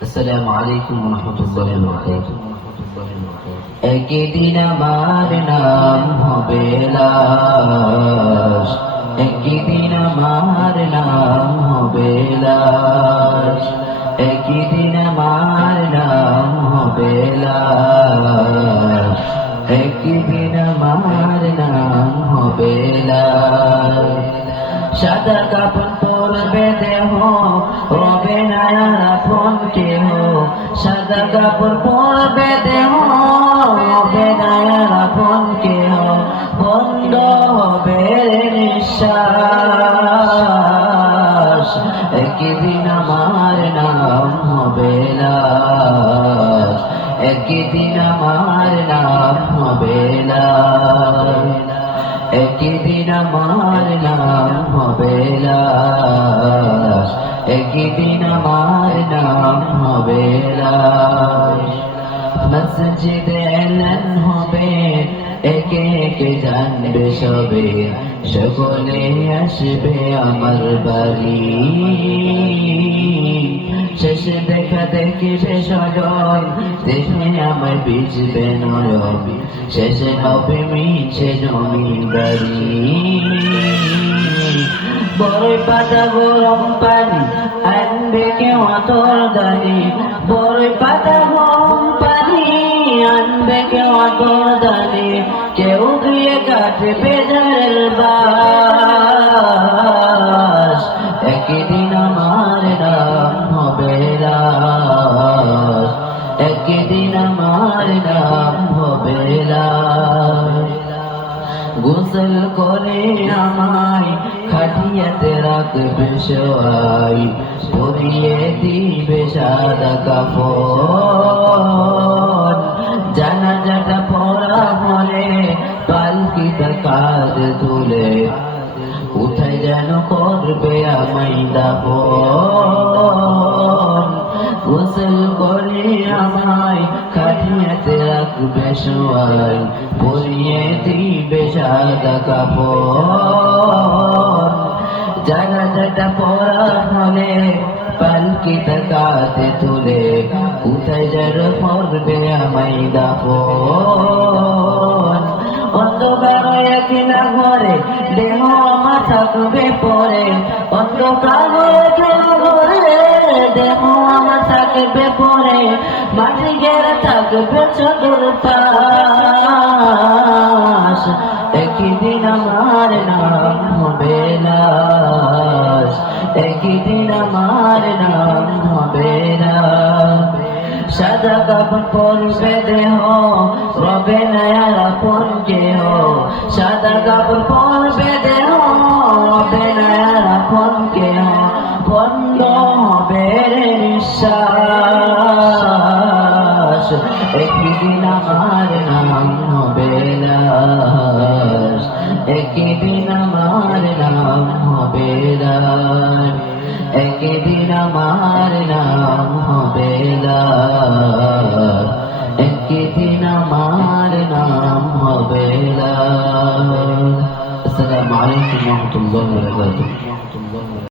আসসালামু আলাইকুম রহমতুল্লাহ বারাকাতুহু একদিন আমার নাম হবে লাশ একদিন আমার নাম হবে লাশ একদিন আমার নাম হবে লাশ একদিন আমার নাম হবে লাশ সাদা কাপড় পরবে দেহ কেহ সাদা কাপড় পরবে দেহ রবে নায়ারা ফোন কেহ, বন্ধ হবে নিঃশ্বাস। একদিন আমার নাম হবে লাশ। একদিন আমার নাম হবে লাশ। একদিন আমার নাম হবে লাশ। একদিন আমার নাম হবে মসজিদে এলেন হবে একে একে জানবে সবে সকলে আসবে আমার বাড়ি শেষে দেখা দেখিবে সজন দেখে আমার বিজবে নয়ন শেষে হবে মিছে জমিদারি বড়। পাতা গরম পানি আনবে কেউ তোর দানি। বড় পাতা গরম পানি আনবে কেউ তোর দানি। কেউ দিয়ে কাটবে জারের বাস, একদিন গোসল করে আমায় খাটিয়াতে রাখবে সবাই পরিয়ে দিবে সাদা কাপড়। জানাজাটা পড়া হলে পালকিটা কাজ তুলে উঠাই যেন করবে আমায় দাপন। গোসল করে আমায় খাটিয়াতে রাখবে সবাই পরিয়ে দিবে সাদা কাপড়। জানা যেটা পড়া হলে পালকিটা কাঁধে তুলে কোথায় যেন পড়বে আমায় দাপন। অন্ধকার কিনা ঘরে দেহ আমার থাকবে পরে। অন্ধকার কিনা ঘরে দেহ আমার থাকবে পরে মাটি গেলে থাকবে চতুর পাশ। একদিন আমার নাম হবে লাশ, একদিন আমার নাম হবে সাদা কাপড় পরবে দেহ, রবে নয়ার আপন কেহ। সাদা কাপড় পরবে দেহ, রবে নয়ার আপন কেহ। বন্ধ হবে রে বিশ্বাস, একদিন আমার নাম হবে লাশ একদিন আমার নাম হবে লাশ একদিন আমার নাম হবে লাশ একদিন আমার নাম হবে লাশ আসসালামু আলাইকুম ওয়া রাহমাতুল্লাহি ওয়া বারাকাতুহু।